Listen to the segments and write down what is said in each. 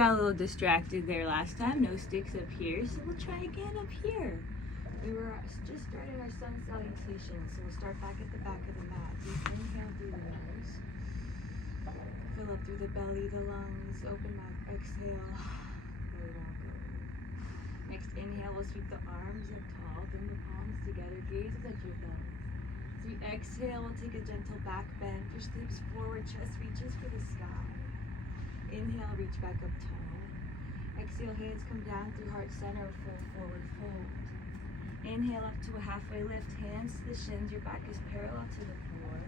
Got a little distracted there last time. No sticks up here, so we'll try again up here. We were just starting our sun salutation, so we'll start back at the back of the mat. Deep inhale through the nose. Fill up through the belly, the lungs. Open mouth, exhale. Go down, go. Next inhale, we'll sweep the arms up tall. Bring the palms together. Gaze at your belly. As we exhale, we'll take a gentle back bend. Push the hips forward, chest reaches for the sky. Inhale, reach back up tall. Exhale, hands come down through heart center, full forward fold. Inhale up to a halfway lift, hands to the shins, your back is parallel to the floor.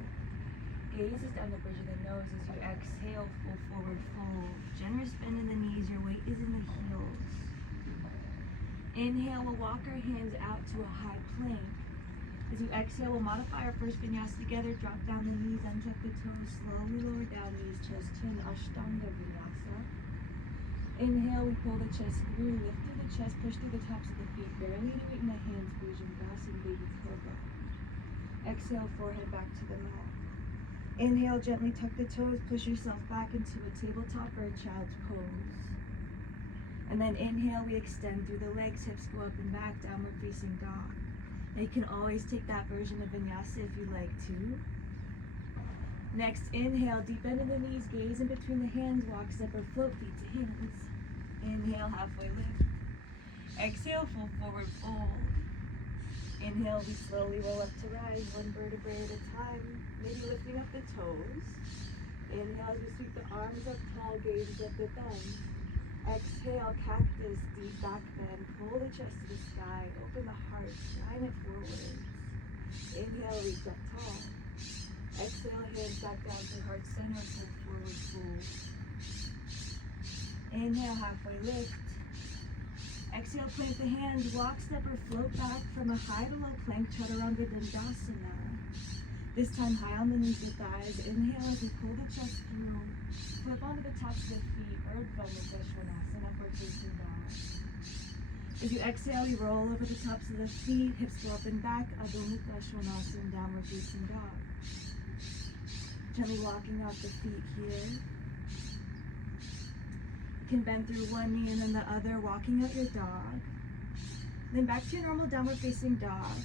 Gaze is down the bridge of the nose as you exhale, full forward fold. Generous bend in the knees, your weight is in the heels. Inhale, we'll walk our hands out to a high plank. As you exhale, we'll modify our first vinyasa together. Drop down the knees, untuck the toes, slowly lower down, knees, chest, chin, Ashtanga Vinyasa. Inhale, we pull the chest through, lift through the chest, push through the tops of the feet, barely to weight in the hands, Bhujangasana, baby cobra. Exhale, forehead back to the mat. Inhale, gently tuck the toes, push yourself back into a tabletop or a child's pose. And then inhale, we extend through the legs, hips go up and back, downward facing dog. Now you can always take that version of vinyasa if you like to. Next, inhale, deep bend in the knees, gaze in between the hands, walk, step or float, feet to hands. Inhale, halfway lift. Exhale, full forward fold. Inhale, we slowly roll up to rise, one vertebrae at a time, maybe lifting up the toes. Inhale, as we sweep the arms up tall, gaze at the thumbs. Exhale, cactus, deep back bend, pull the chest to the sky, open the heart, shine it forward. Inhale, reach up tall. Exhale, hands back down to heart center, pull forward, fold. Inhale, halfway lift. Exhale, plant the hands, walk, step or float back from a high to low plank, chaturanga dandasana. This time high on the knees with thighs. Inhale as we pull the chest through. Flip onto the tops of the feet, Urdhva Mukha Svanasana, upward facing dog. As you exhale, you roll over the tops of the feet, hips go up and back, Adho Mukha Svanasana, downward facing dog. Gently walking off the feet here. You can bend through one knee and then the other, walking out your dog. Then back to your normal downward facing dog.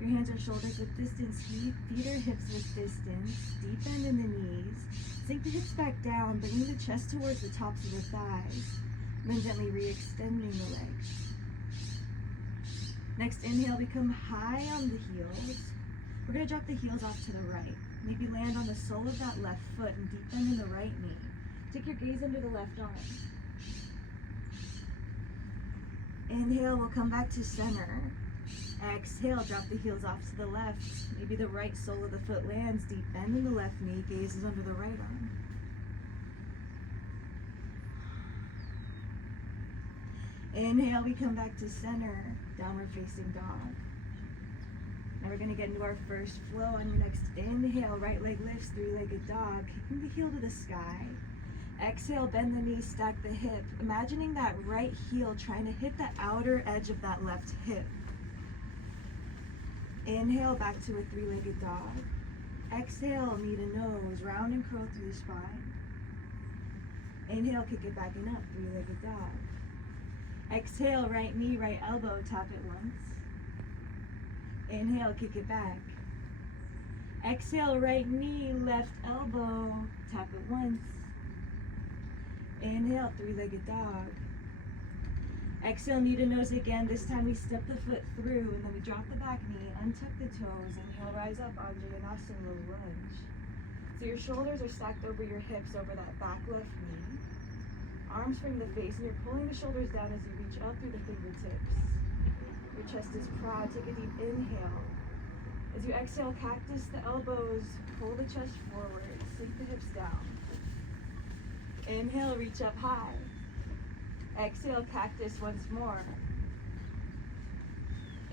Your hands are shoulders with distance, feet are hips with distance, deep bend in the knees. Sink the hips back down, bringing the chest towards the tops of the thighs, and then gently re-extending the legs. Next inhale, we come high on the heels. We're going to drop the heels off to the right. Maybe land on the sole of that left foot and deep bend in the right knee. Take your gaze under the left arm. Inhale, we'll come back to center. Exhale, drop the heels off to the left. Maybe the right sole of the foot lands, deep bend in the left knee, gaze is under the right arm. Inhale, we come back to center, downward facing dog. Now we're gonna get into our first flow. On your next inhale, right leg lifts, three-legged dog, kicking the heel to the sky. Exhale, bend the knee, stack the hip. Imagining that right heel trying to hit the outer edge of that left hip. Inhale, back to a three-legged dog. Exhale, knee to nose, round and curl through the spine. Inhale, kick it back and up, three-legged dog. Exhale, right knee, right elbow, tap it once. Inhale, kick it back. Exhale, right knee, left elbow, tap it once. Inhale, three-legged dog. Exhale, knee to nose again. This time we step the foot through and then we drop the back knee, untuck the toes, inhale, rise up, Anjaneyasana, low lunge. So your shoulders are stacked over your hips, over that back left knee. Arms from the face, and you're pulling the shoulders down as you reach up through the fingertips. Your chest is proud. Take a deep inhale. As you exhale, cactus the elbows, pull the chest forward, sink the hips down. Inhale, reach up high. Exhale, cactus once more.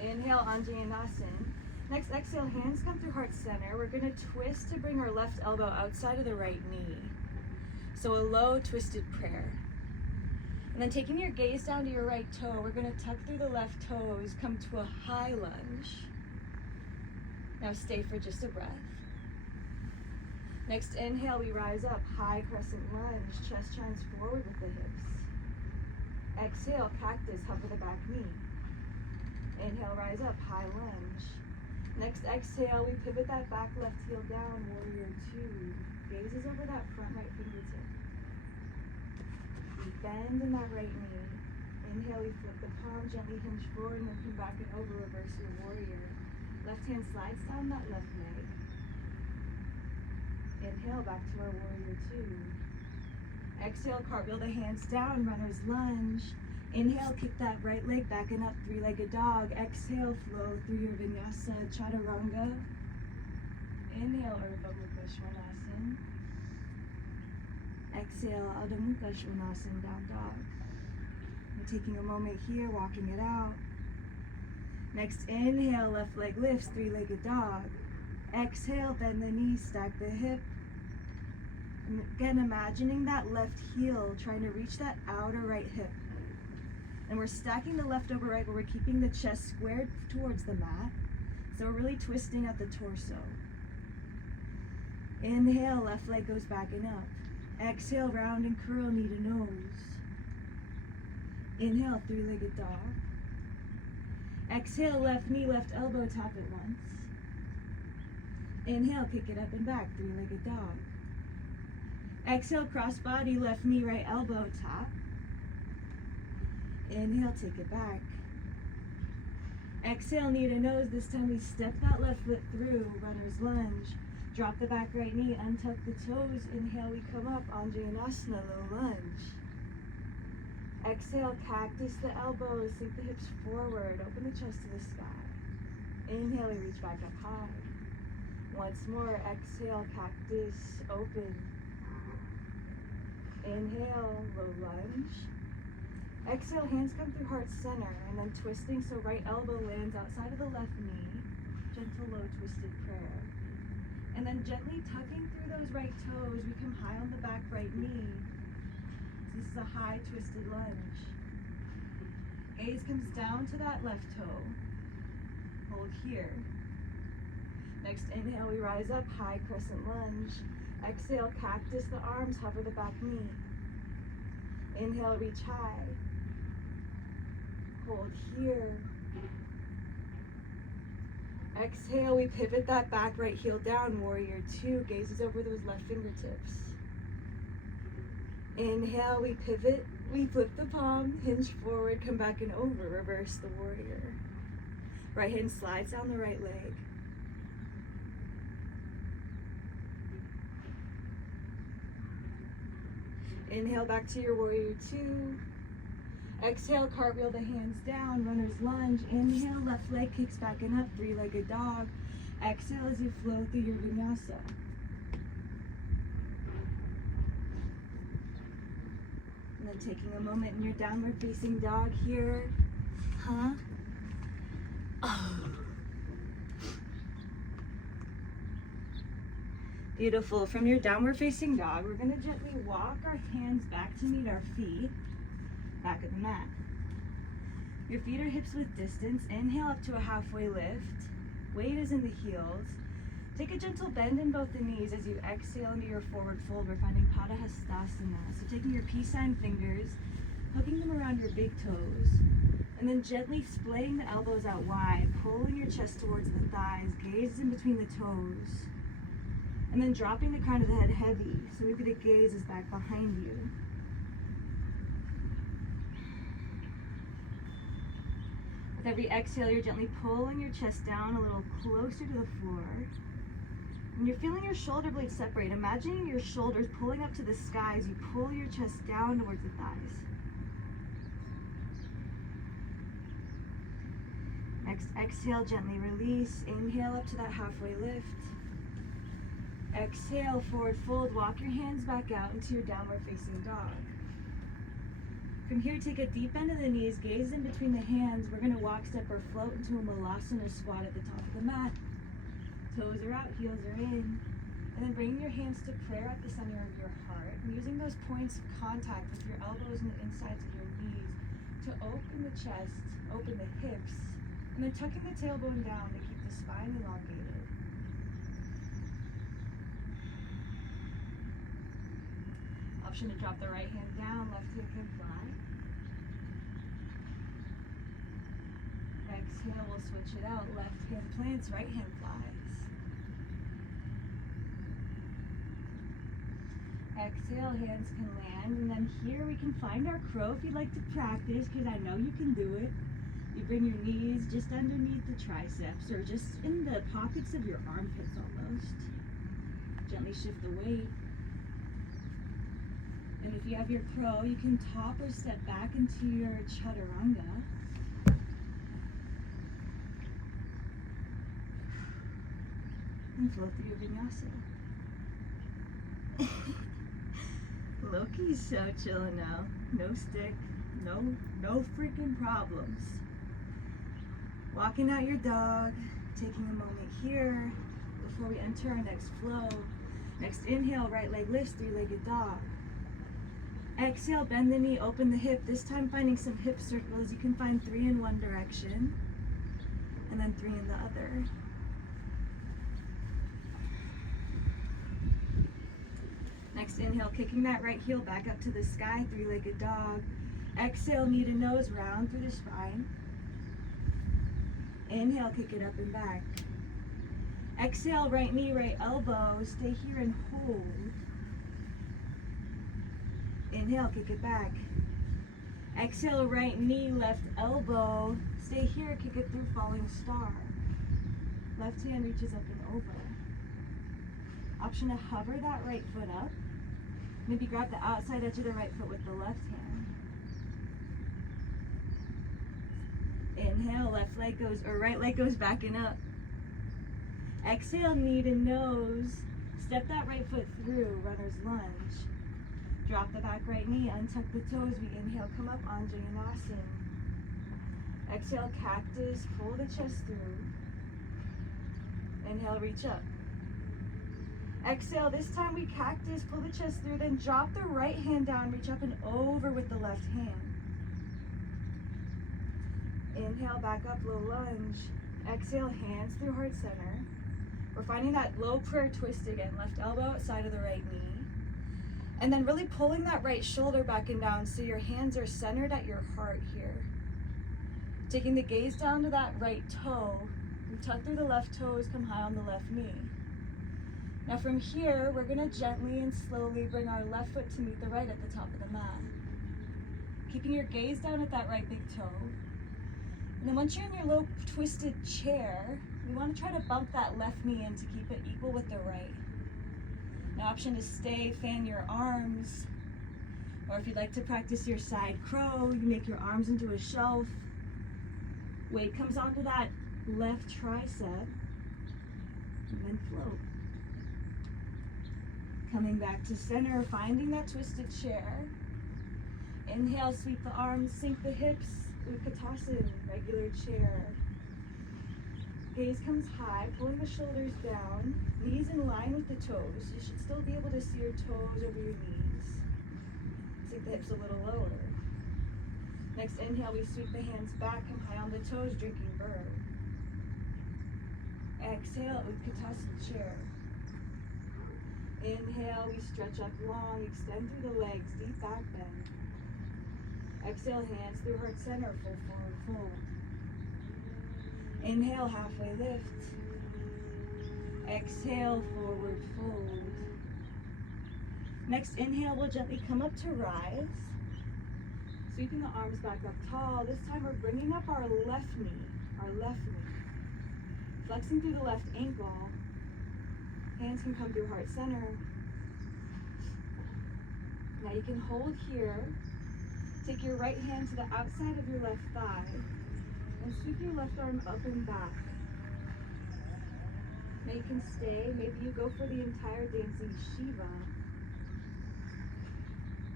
Inhale, Anjaneyasana. Next, exhale, hands come through heart center. We're going to twist to bring our left elbow outside of the right knee. So a low twisted prayer. And then taking your gaze down to your right toe, we're going to tuck through the left toes, come to a high lunge. Now stay for just a breath. Next inhale, we rise up, high crescent lunge, chest shines forward with the hips. Exhale, cactus, hover the back knee. Inhale, rise up, high lunge. Next exhale, we pivot that back left heel down, warrior two. Gazes over that front right fingertip. We bend in that right knee. Inhale, we flip the palm, gently hinge forward, and then come back and over, reverse your warrior. Left hand slides down that left leg. Inhale, back to our warrior two. Exhale, cartwheel the hands down, runner's lunge. Inhale, kick that right leg back and up, three-legged dog. Exhale, flow through your vinyasa, chaturanga. Inhale, Urdhva Mukha Svanasana. Exhale, Adho Mukha Svanasana, down dog. We're taking a moment here, walking it out. Next, inhale, left leg lifts, three-legged dog. Exhale, bend the knees, stack the hip. And again, imagining that left heel, trying to reach that outer right hip. And we're stacking the left over right, where we're keeping the chest squared towards the mat. So we're really twisting at the torso. Inhale, left leg goes back and up. Exhale, round and curl, knee to nose. Inhale, three-legged dog. Exhale, left knee, left elbow, tap it once. Inhale, kick it up and back, three-legged dog. Exhale, cross body, left knee, right elbow, tap. Inhale, take it back. Exhale, knee to nose. This time we step that left foot through, runner's lunge. Drop the back right knee, untuck the toes. Inhale, we come up, Anjayanasana, low lunge. Exhale, cactus the elbows, sink the hips forward, open the chest to the sky. Inhale, we reach back up high. Once more, exhale, cactus, open. Inhale, low lunge. Exhale, hands come through heart center, and then twisting so right elbow lands outside of the left knee. Gentle, low, twisted prayer. And then gently tucking through those right toes, we come high on the back right knee. This is a high, twisted lunge. Gaze comes down to that left toe. Hold here. Next inhale, we rise up, high crescent lunge. Exhale, cactus the arms, hover the back knee. Inhale, reach high. Hold here. Exhale, we pivot that back right heel down, warrior two, gazes over those left fingertips. Inhale, we pivot, we flip the palm, hinge forward, come back and over, reverse the warrior. Right hand slides down the right leg. Inhale, back to your warrior two. Exhale, cartwheel the hands down, runner's lunge. Inhale, left leg kicks back and up, three-legged dog. Exhale as you flow through your vinyasa. And then taking a moment in your downward facing dog here. Beautiful. From your downward facing dog, we're going to gently walk our hands back to meet our feet, back of the mat. Your feet are hips width distance. Inhale up to a halfway lift. Weight is in the heels. Take a gentle bend in both the knees as you exhale into your forward fold. We're finding Padahastasana. So taking your peace sign fingers, hooking them around your big toes, and then gently splaying the elbows out wide, pulling your chest towards the thighs, gaze in between the toes. And then dropping the crown of the head heavy, so maybe the gaze is back behind you. With every exhale, you're gently pulling your chest down a little closer to the floor. And you're feeling your shoulder blades separate. Imagining your shoulders pulling up to the sky as you pull your chest down towards the thighs. Next, exhale, gently release. Inhale up to that halfway lift. Exhale, forward fold, walk your hands back out into your downward facing dog. From here, take a deep bend of the knees, gaze in between the hands. We're going to walk, step, or float into a malasana squat at the top of the mat. Toes are out, heels are in. And then bring your hands to prayer at the center of your heart. And using those points of contact with your elbows and the insides of your knees to open the chest, open the hips, and then tucking the tailbone down to keep the spine elongated. Option to drop the right hand down, left hand can fly. Exhale, we'll switch it out. Left hand plants, right hand flies. Exhale, hands can land, and then here we can find our crow if you'd like to practice, because I know you can do it. You bring your knees just underneath the triceps, or just in the pockets of your armpits almost. Gently shift the weight. And if you have your crow, you can top or step back into your chaturanga. And flow through your vinyasa. Loki's so chillin' now. No stick, no freaking problems. Walking out your dog, taking a moment here before we enter our next flow. Next inhale, right leg lifts, three-legged dog. Exhale, bend the knee, open the hip. This time finding some hip circles. You can find 3 in one direction and then 3 in the other. Next inhale, kicking that right heel back up to the sky, three-legged dog. Exhale, knee to nose, round through the spine. Inhale, kick it up and back. Exhale, right knee, right elbow. Stay here and hold. Inhale, kick it back. Exhale, right knee, left elbow. Stay here, kick it through falling star. Left hand reaches up and over. Option to hover that right foot up. Maybe grab the outside edge of the right foot with the left hand. Inhale, left leg goes, or right leg goes backing up. Exhale, knee to nose. Step that right foot through, runner's lunge. Drop the back right knee, untuck the toes. We inhale, come up, Anjayanasana. Exhale, cactus, pull the chest through. Inhale, reach up. Exhale, this time we cactus, pull the chest through, then drop the right hand down, reach up and over with the left hand. Inhale, back up, low lunge. Exhale, hands through heart center. We're finding that low prayer twist again, left elbow outside of the right knee. And then really pulling that right shoulder back and down so your hands are centered at your heart here. Taking the gaze down to that right toe. We tuck through the left toes, come high on the left knee. Now from here, we're gonna gently and slowly bring our left foot to meet the right at the top of the mat. Keeping your gaze down at that right big toe. And then once you're in your low twisted chair, we wanna try to bump that left knee in to keep it equal with the right. An option to stay, fan your arms, or if you'd like to practice your side crow, you make your arms into a shelf. Weight comes onto that left tricep, and then float. Coming back to center, finding that twisted chair. Inhale, sweep the arms, sink the hips, Utkatasana, regular chair. Gaze comes high, pulling the shoulders down, knees in line with the toes. You should still be able to see your toes over your knees. Sink the hips a little lower. Next inhale, we sweep the hands back, come high on the toes, drinking bird. Exhale, Utkatasana chair. Inhale, we stretch up long, extend through the legs, deep back bend. Exhale, hands through heart center, full forward fold. Inhale, halfway lift. Exhale, forward fold. Next inhale, we'll gently come up to rise. Sweeping the arms back up tall. This time we're bringing up our left knee. Flexing through the left ankle. Hands can come through heart center. Now you can hold here. Take your right hand to the outside of your left thigh and sweep your left arm up and back. Now you can stay. Maybe you go for the entire dancing Shiva.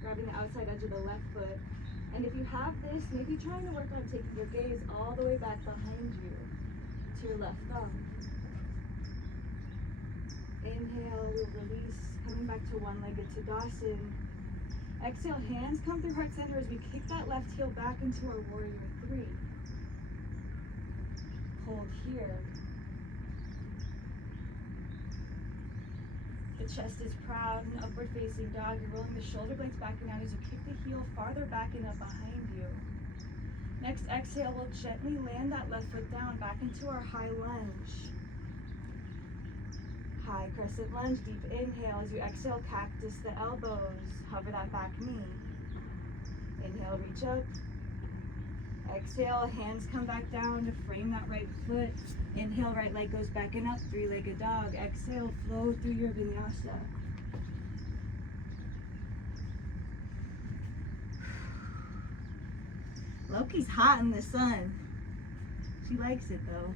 Grabbing the outside edge of the left foot. And if you have this, maybe trying to work on taking your gaze all the way back behind you to your left thumb. Inhale, we'll release, coming back to one-legged Tadasana. Exhale, hands come through heart center as we kick that left heel back into our warrior 3. Hold here. The chest is proud and upward facing dog. You're rolling the shoulder blades back and down as you kick the heel farther back and up behind you. Next exhale, we'll gently land that left foot down back into our high lunge. High crescent lunge, deep inhale. As you exhale, cactus the elbows, hover that back knee. Inhale, reach up. Exhale, hands come back down to frame that right foot. Inhale, right leg goes back and up, three-legged dog. Exhale, flow through your vinyasa. Loki's hot in the sun. She likes it though.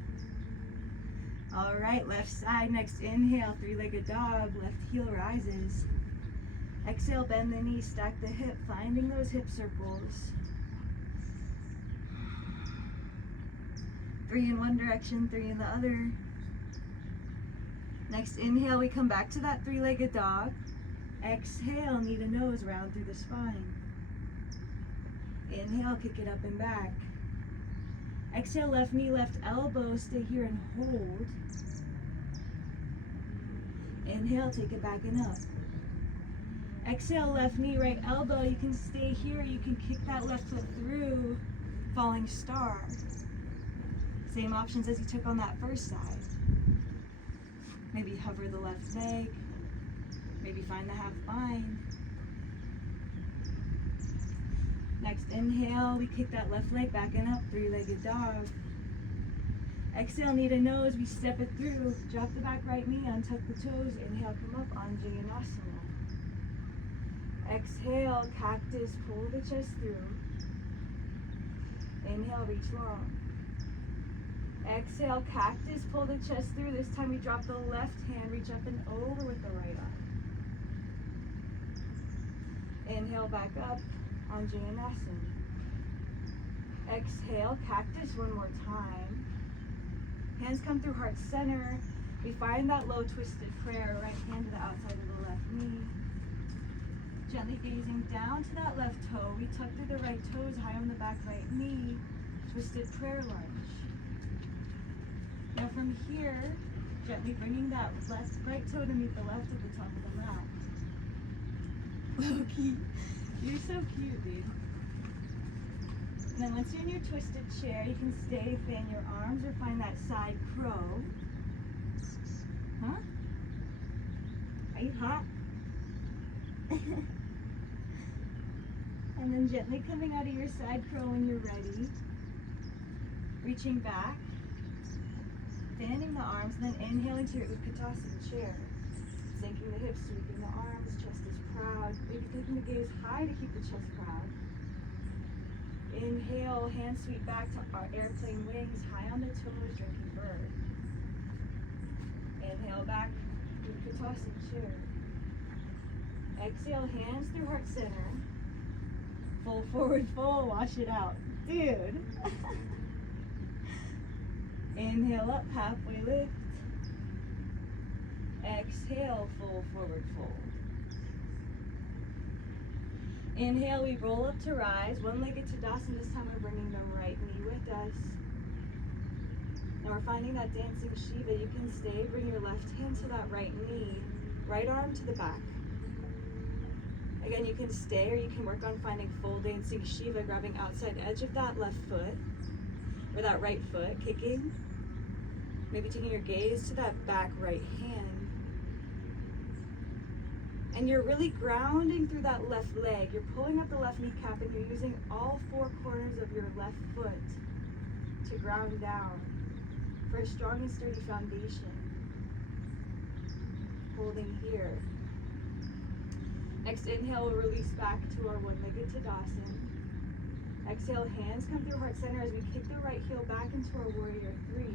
All right, left side, next inhale, three-legged dog, left heel rises. Exhale, bend the knee, stack the hip, finding those hip circles. 3 in one direction, 3 in the other. Next inhale, we come back to that three-legged dog. Exhale, knee to nose, round through the spine. Inhale, kick it up and back. Exhale, left knee, left elbow, stay here and hold. Inhale, take it back and up. Exhale, left knee, right elbow, you can stay here, you can kick that left foot through, falling star. Same options as you took on that first side. Maybe hover the left leg, maybe find the half bind. Next inhale, we kick that left leg back and up, three-legged dog. Exhale, knee to nose, we step it through, drop the back right knee, untuck the toes, inhale, come up, Anjayanasana. Exhale, cactus, pull the chest through. Inhale, reach long. Exhale, cactus, pull the chest through. This time we drop the left hand, reach up and over with the right arm. Inhale, back up, Anjayanasana. Exhale, cactus one more time. Hands come through heart center. We find that low twisted prayer, right hand to the outside of the left knee. Gently gazing down to that left toe. We tuck through the right toes, high on the back right knee. Twisted prayer lunge. Now from here, gently bringing that right toe to meet the left at the top of the mat. Loki, you're so cute, dude. And then once you're in your twisted chair, you can stay, fan your arms, or find that side crow. Huh? Are you hot? And then gently coming out of your side crow when you're ready. Reaching back. Fanning the arms, and then inhaling to your Utkatasana chair. Sinking the hips, sweeping the arms, chest is proud. Maybe taking the gaze high to keep the chest proud. Inhale, hands sweep back to our airplane wings, high on the toes, drinking bird. Inhale back, Utkatasana chair. Exhale, hands through heart center. Full forward fold, wash it out. Dude. Inhale up, halfway lift. Exhale, full forward fold. Inhale, we roll up to rise. One-legged Tadasana. This time we're bringing the right knee with us. Now we're finding that dancing Shiva. You can stay, bring your left hand to that right knee. Right arm to the back. Again, you can stay or you can work on finding full dancing Shiva, grabbing outside edge of that left foot or that right foot, kicking. Maybe taking your gaze to that back right hand. And you're really grounding through that left leg. You're pulling up the left kneecap and you're using all 4 corners of your left foot to ground down for a strong and sturdy foundation. Holding here. Next inhale, we'll release back to our one-legged Tadasana. Exhale, hands come through heart center as we kick the right heel back into our warrior 3.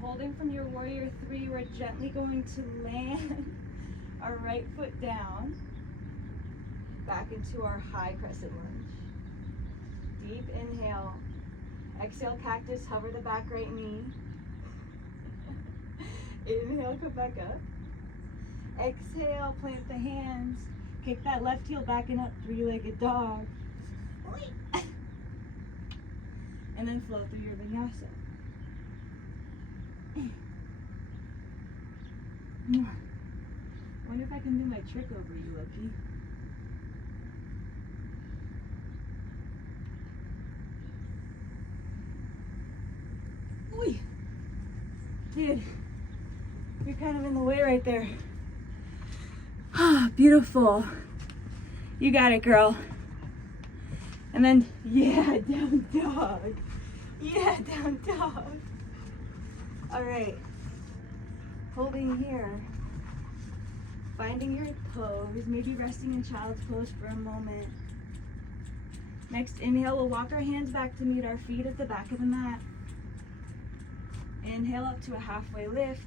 Holding from your warrior 3, we're gently going to land our right foot down, back into our high crescent lunge. Deep inhale. Exhale, cactus, hover the back right knee. Inhale, come back up. Exhale, plant the hands. Kick that left heel back and up, three-legged dog. And then flow through your vinyasa. wonder if I can do my trick over you, Loki. Oy! Dude, you're kind of in the way right there. Ah, beautiful. You got it, girl. And then, yeah, down dog. Yeah, down dog. All right. Holding here. Finding your pose. Maybe resting in child's pose for a moment. Next inhale, we'll walk our hands back to meet our feet at the back of the mat. Inhale up to a halfway lift.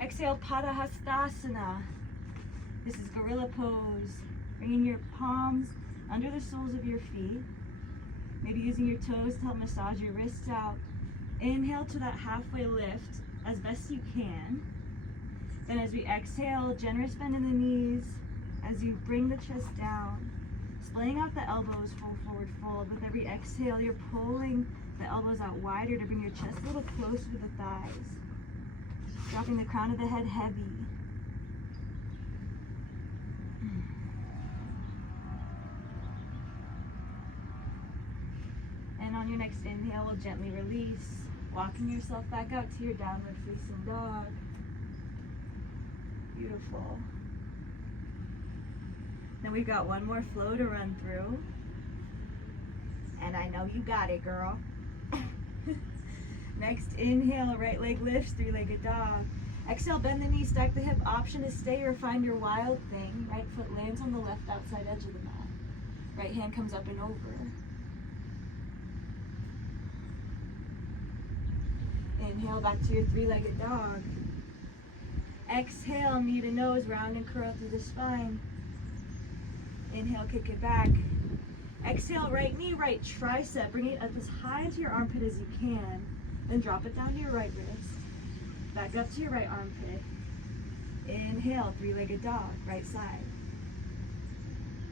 Exhale, Padahastasana. This is gorilla pose. Bringing your palms under the soles of your feet. Maybe using your toes to help massage your wrists out. Inhale to that halfway lift as best you can. Then as we exhale, generous bend in the knees as you bring the chest down. Splaying out the elbows, full forward fold. With every exhale, you're pulling the elbows out wider to bring your chest a little closer to the thighs. Dropping the crown of the head heavy. And on your next inhale, we'll gently release, walking yourself back out to your downward facing dog. Beautiful. Then we've got one more flow to run through. And I know you got it, girl. Next inhale, right leg lifts, three-legged dog. Exhale, bend the knee, stack the hip. Option is stay or find your wild thing. Right foot lands on the left outside edge of the mat. Right hand comes up and over. Inhale back to your three-legged dog. Exhale, knee to nose, round and curl through the spine. Inhale, kick it back. Exhale, right knee, right tricep. Bring it up as high to your armpit as you can. Then drop it down to your right wrist. Back up to your right armpit. Inhale, three-legged dog, right side.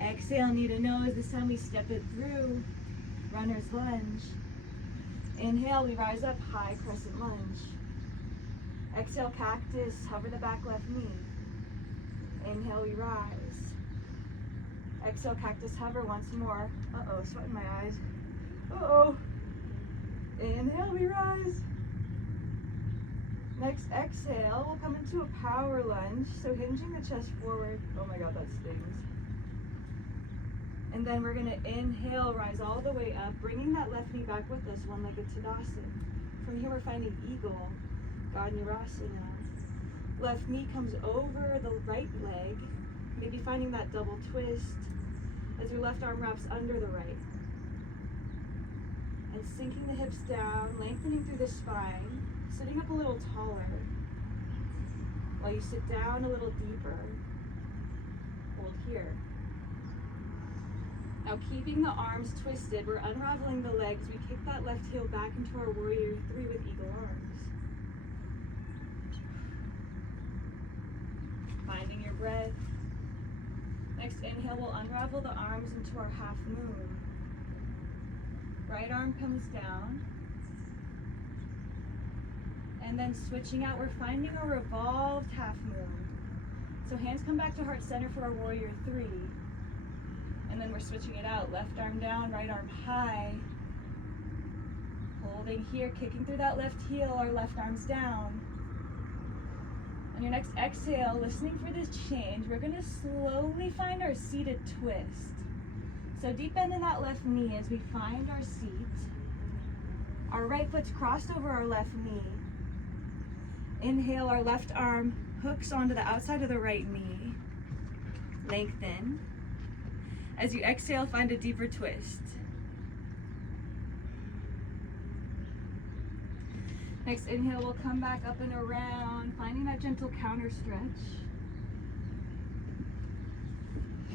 Exhale, knee to nose. This time we step it through. Runner's lunge. Inhale, we rise up high, crescent lunge. Exhale, cactus, hover the back left knee. Inhale, we rise. Exhale, cactus, hover once more. Uh-oh, sweat in my eyes. Uh-oh. Inhale, we rise. Next exhale, we'll come into a power lunge. So hinging the chest forward. Oh my God, that stings. And then we're gonna inhale, rise all the way up, bringing that left knee back with us, one-legged Tadasana. From here, we're finding Eagle, Dhanurasana. Left knee comes over the right leg, maybe finding that double twist as your left arm wraps under the right. And sinking the hips down, lengthening through the spine, sitting up a little taller. While you sit down a little deeper, hold here. Now keeping the arms twisted, we're unraveling the legs. We kick that left heel back into our warrior three with eagle arms. Finding your breath. Next inhale, we'll unravel the arms into our half moon. Right arm comes down. And then switching out, we're finding a revolved half moon. So hands come back to heart center for our warrior three. And then we're switching it out. Left arm down, right arm high. Holding here, kicking through that left heel, our left arm's down. On your next exhale, listening for this change, we're gonna slowly find our seated twist. So deep bend in that left knee as we find our seat. Our right foot's crossed over our left knee. Inhale, our left arm hooks onto the outside of the right knee. Lengthen. As you exhale, find a deeper twist. Next inhale, we'll come back up and around, finding that gentle counter stretch.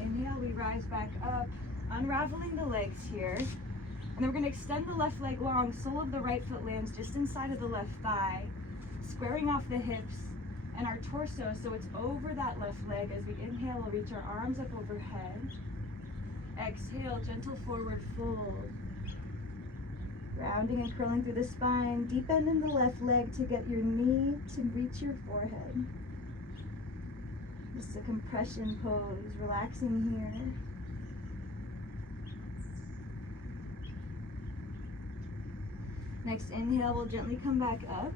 Inhale, we rise back up, unraveling the legs here. And then we're gonna extend the left leg long, sole of the right foot lands just inside of the left thigh, squaring off the hips and our torso so it's over that left leg. As we inhale, we'll reach our arms up overhead. Exhale, gentle forward fold. Rounding and curling through the spine. Deep bend in the left leg to get your knee to reach your forehead. Just a compression pose, relaxing here. Next inhale, we'll gently come back up.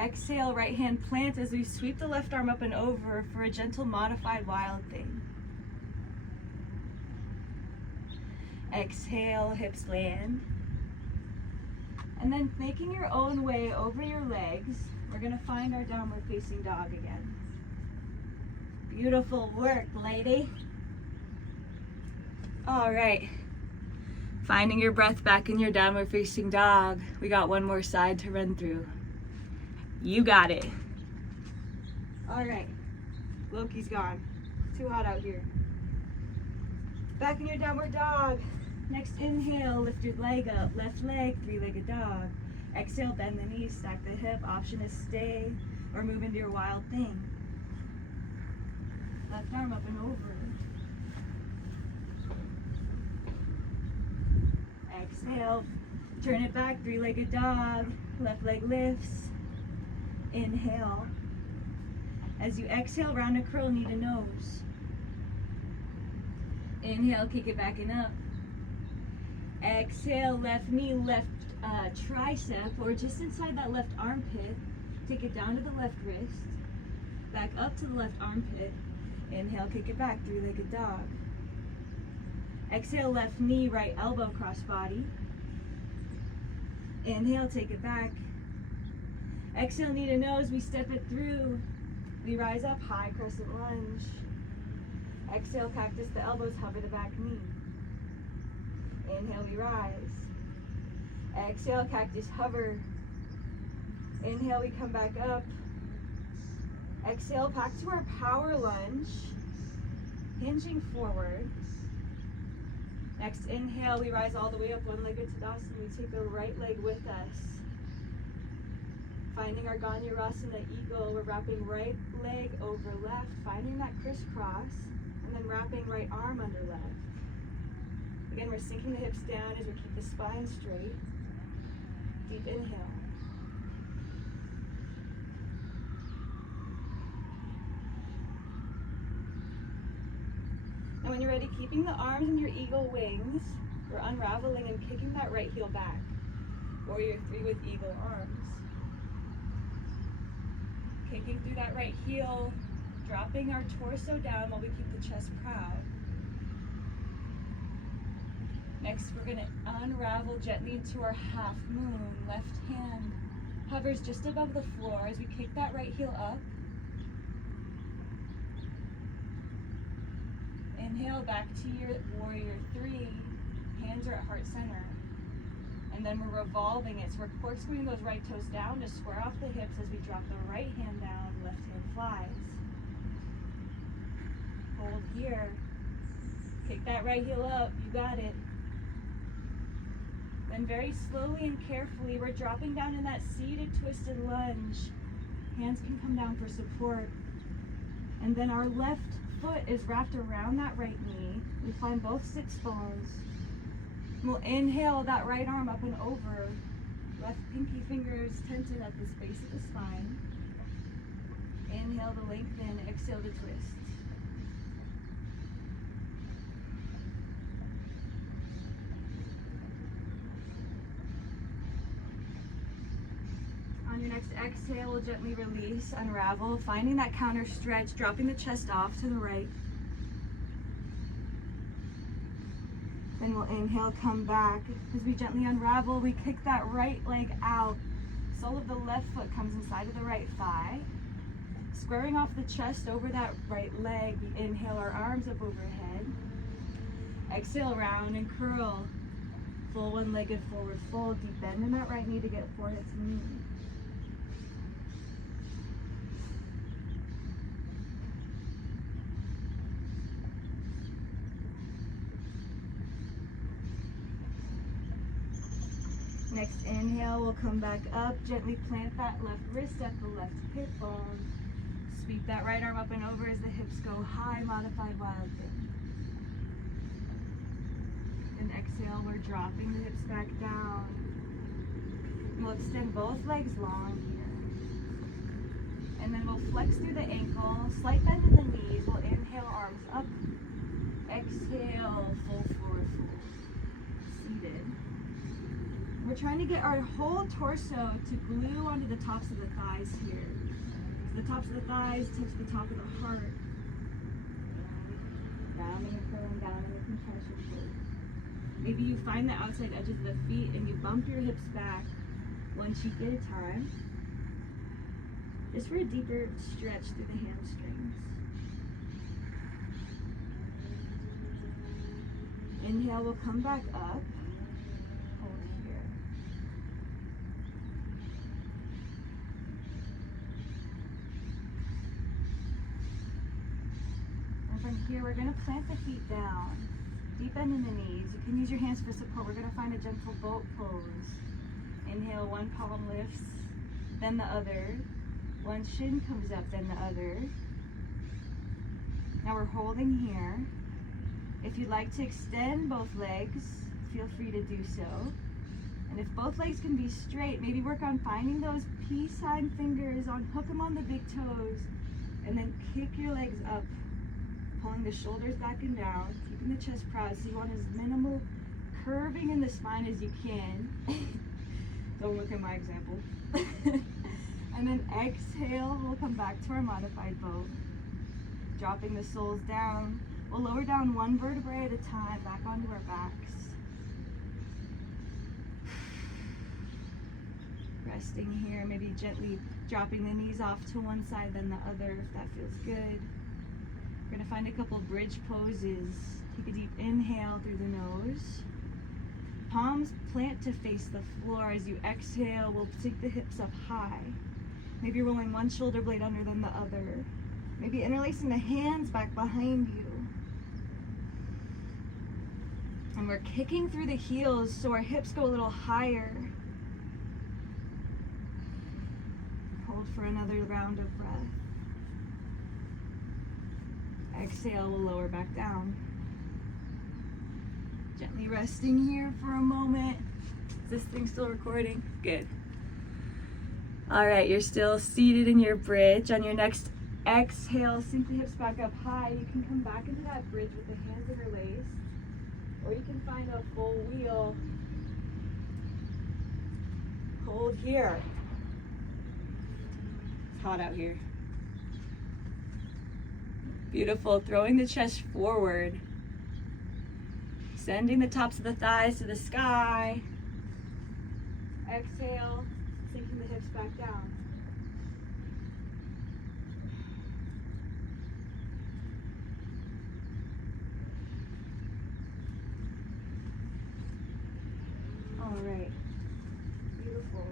Exhale, right hand plant as we sweep the left arm up and over for a gentle modified wild thing. Exhale, hips land. And then making your own way over your legs, we're gonna find our downward facing dog again. Beautiful work, lady. All right. Finding your breath back in your downward facing dog. We got one more side to run through. You got it. All right, Loki's gone. Too hot out here. Back in your downward dog. Next inhale, lift your leg up. Left leg, three-legged dog. Exhale, bend the knees, stack the hip. Option is stay or move into your wild thing. Left arm up and over. Exhale, turn it back, three-legged dog. Left leg lifts. Inhale. As you exhale, round and curl, knee to nose. Inhale, kick it back and up. Exhale, left knee, left tricep, or just inside that left armpit. Take it down to the left wrist. Back up to the left armpit. Inhale, kick it back, three-legged dog. Exhale, left knee, right elbow, cross body. Inhale, take it back. Exhale, knee to nose, we step it through. We rise up, high crescent lunge. Exhale, cactus the elbows, hover the back knee. Inhale, we rise. Exhale, cactus hover. Inhale, we come back up. Exhale, back to our power lunge. Hinging forward. Next inhale, we rise all the way up, one-legged Tadasana. We take the right leg with us. Finding our Ganyarasana eagle, we're wrapping right leg over left, finding that crisscross, and then wrapping right arm under left. Again, we're sinking the hips down as we keep the spine straight. Deep inhale. And when you're ready, keeping the arms in your eagle wings, we're unraveling and kicking that right heel back. Warrior 3 with eagle arms. Kicking through that right heel, dropping our torso down while we keep the chest proud. Next, we're gonna unravel gently into our half moon. Left hand hovers just above the floor as we kick that right heel up. Inhale back to your warrior 3. Hands are at heart center. And then we're revolving it. So we're corkscrewing those right toes down to square off the hips as we drop the right hand down, left hand flies. Hold here. Kick that right heel up. You got it. Then very slowly and carefully, we're dropping down in that seated twisted lunge. Hands can come down for support. And then our left foot is wrapped around that right knee. We find both sits bones. We'll inhale that right arm up and over. Left pinky fingers tented at the base of the spine. Inhale to lengthen, exhale to twist. On your next exhale, we'll gently release, unravel, finding that counter stretch, dropping the chest off to the right. Then we'll inhale, come back. As we gently unravel, we kick that right leg out. Sole of the left foot comes inside of the right thigh. Squaring off the chest over that right leg, we inhale our arms up overhead. Exhale, round and curl. Full one-legged forward fold. Deep bend in that right knee to get forehead to knee. Next inhale, we'll come back up, gently plant that left wrist at the left hip bone. Sweep that right arm up and over as the hips go high, modified wild thing. And exhale, we're dropping the hips back down. And we'll extend both legs long here. And then we'll flex through the ankle, slight bend in the knees. We'll inhale, arms up. Exhale, full forward fold. Seated. We're trying to get our whole torso to glue onto the tops of the thighs here. So the tops of the thighs touch the top of the heart. Rounding and curling down in the compression fold. Maybe you find the outside edges of the feet and you bump your hips back one cheek at a time. Just for a deeper stretch through the hamstrings. Inhale, we'll come back up. Hold here. And from here, we're going to plant the feet down. Deep bend in the knees. You can use your hands for support. We're going to find a gentle boat pose. Inhale, one palm lifts, then the other. One shin comes up, then the other. Now we're holding here. If you'd like to extend both legs, feel free to do so. And if both legs can be straight, maybe work on finding those peace sign fingers, hook them on the big toes, and then kick your legs up, pulling the shoulders back and down, keeping the chest proud. So you want as minimal curving in the spine as you can. Don't look at my example. And then exhale, we'll come back to our modified boat. Dropping the soles down. We'll lower down one vertebrae at a time, back onto our backs. Resting here, maybe gently dropping the knees off to one side, then the other, if that feels good. We're gonna find a couple bridge poses. Take a deep inhale through the nose. Palms plant to face the floor. As you exhale, we'll take the hips up high. Maybe rolling one shoulder blade under than the other. Maybe interlacing the hands back behind you. And we're kicking through the heels so our hips go a little higher. Hold for another round of breath. Exhale, we'll lower back down. Gently resting here for a moment. Is this thing still recording? Good. All right, you're still seated in your bridge. On your next exhale, sink the hips back up high. You can come back into that bridge with the hands interlaced, or you can find a full wheel. Hold here. It's hot out here. Beautiful. Throwing the chest forward. Sending the tops of the thighs to the sky. Exhale, sinking the hips back down. All right, beautiful.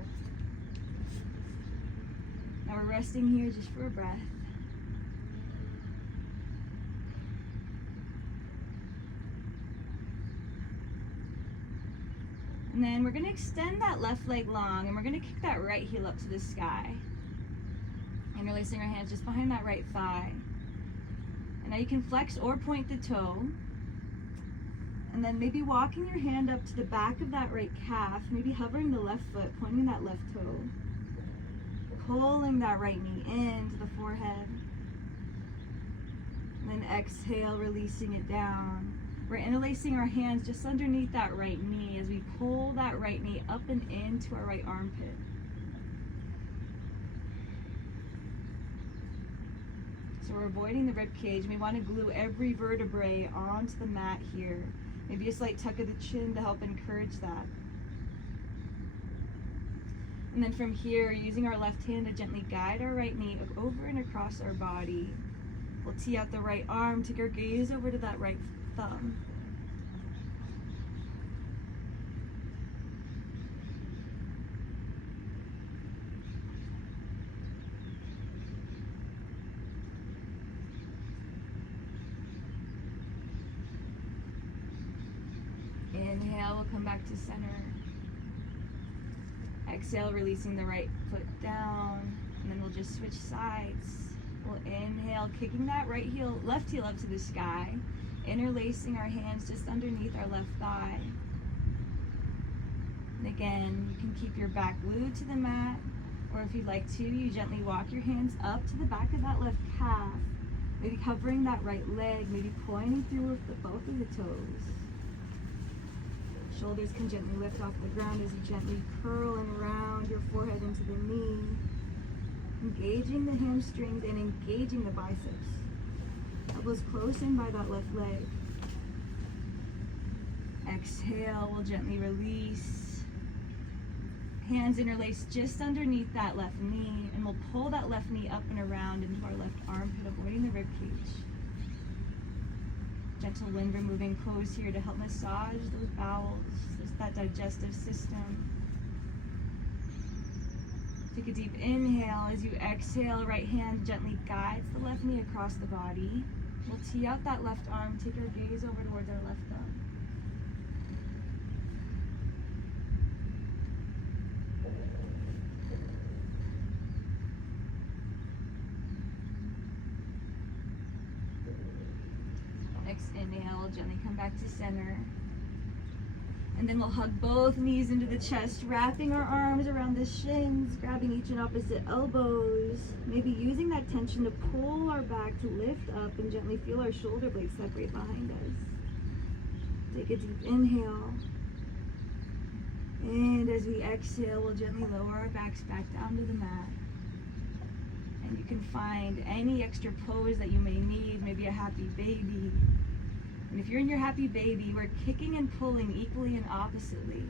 Now we're resting here just for a breath. And then we're going to extend that left leg long, and we're going to kick that right heel up to the sky. Interlacing our hands just behind that right thigh. And now you can flex or point the toe. And then maybe walking your hand up to the back of that right calf, maybe hovering the left foot, pointing that left toe. Pulling that right knee into the forehead. And then exhale, releasing it down. We're interlacing our hands just underneath that right knee as we pull that right knee up and into our right armpit. So we're avoiding the rib cage. We want to glue every vertebrae onto the mat here. Maybe a slight tuck of the chin to help encourage that. And then from here, using our left hand to gently guide our right knee over and across our body. We'll tee out the right arm, take our gaze over to that right thumb. Inhale, we'll come back to center. Exhale, releasing the right foot down, and then we'll just switch sides. We'll inhale, kicking that right heel, left heel up to the sky, interlacing our hands just underneath our left thigh. And again, you can keep your back glued to the mat, Or if you'd like to, you gently walk your hands up to the back of that left calf, maybe covering that right leg, maybe pointing through with both of the toes. Shoulders can gently lift off the ground as you gently curl and round your forehead into the knee, engaging the hamstrings and engaging the biceps. Elbows close in by that left leg. Exhale, we'll gently release. Hands interlace just underneath that left knee, and we'll pull that left knee up and around into our left armpit, avoiding the rib cage. Gentle wind removing clothes here to help massage those bowels, that digestive system. Take a deep inhale. As you exhale, right hand gently guides the left knee across the body. We'll tee out that left arm, take our gaze over towards our left thumb. Next inhale, gently come back to center. And then we'll hug both knees into the chest, wrapping our arms around the shins, grabbing each and opposite elbows, maybe using that tension to pull our back to lift up and gently feel our shoulder blades separate behind us. Take a deep inhale. And as we exhale, we'll gently lower our backs back down to the mat. And you can find any extra pose that you may need, maybe a happy baby. And if you're in your happy baby, we're kicking and pulling equally and oppositely.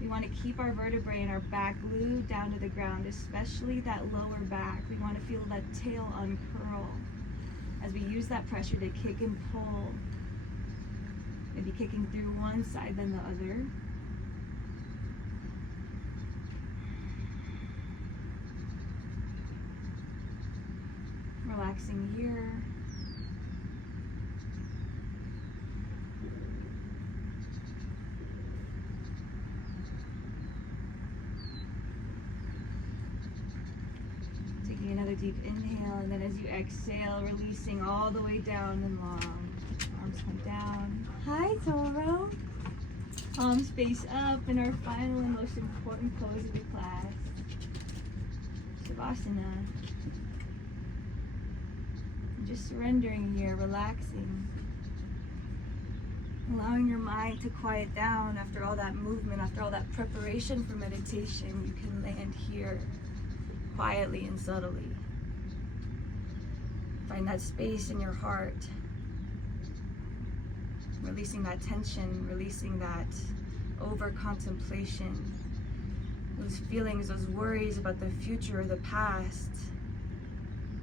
We want to keep our vertebrae and our back glued down to the ground, especially that lower back. We want to feel that tail uncurl as we use that pressure to kick and pull. Maybe kicking through one side then the other. Relaxing here. Taking another deep inhale, and then as you exhale, releasing all the way down and long. Arms come down. Hi, Toro. Palms face up in our final and most important pose of the class, Shavasana. Just surrendering here, relaxing. Allowing your mind to quiet down after all that movement, after all that preparation for meditation. You can land here quietly and subtly. Find that space in your heart. Releasing that tension, releasing that over-contemplation. Those feelings, those worries about the future or the past.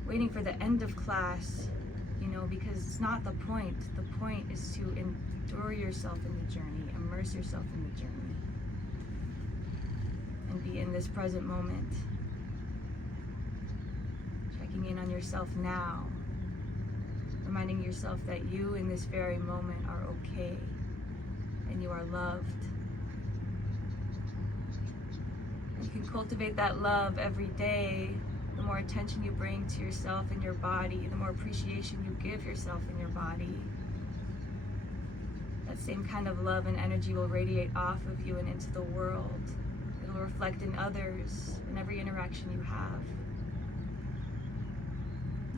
Waiting for the end of class, because it's not the point. The point is to endure yourself in the journey, immerse yourself in the journey, and be in this present moment. Checking in on yourself now, reminding yourself that you in this very moment are okay, and you are loved. And you can cultivate that love every day. The more attention you bring to yourself and your body, the more appreciation you give yourself and your body, that same kind of love and energy will radiate off of you and into the world. It will reflect in others in every interaction you have.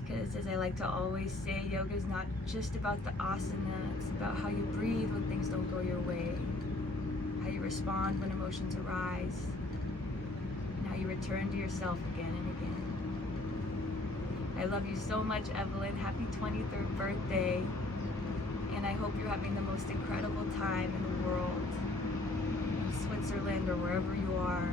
Because as I like to always say, yoga is not just about the asana, it's about how you breathe when things don't go your way, how you respond when emotions arise, and how you return to yourself again and again. I love you so much, Evelyn. Happy 23rd birthday. And I hope you're having the most incredible time in the world, in Switzerland or wherever you are.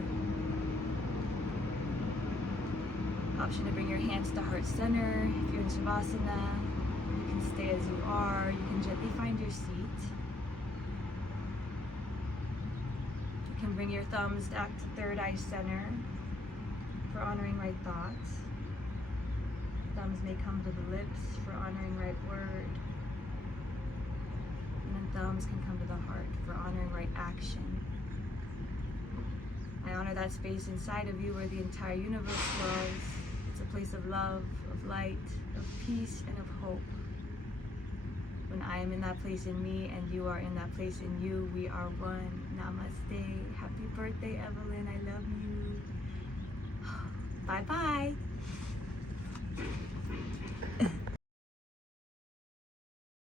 Option to bring your hands to heart center. If you're in Shavasana, you can stay as you are. You can gently find your seat. You can bring your thumbs back to third eye center for honoring right thoughts. Thumbs may come to the lips for honoring right word. And then thumbs can come to the heart for honoring right action. I honor that space inside of you where the entire universe dwells. It's a place of love, of light, of peace, and of hope. When I am in that place in me and you are in that place in you, we are one. Namaste. Happy birthday, Evelyn. I love you. Bye-bye.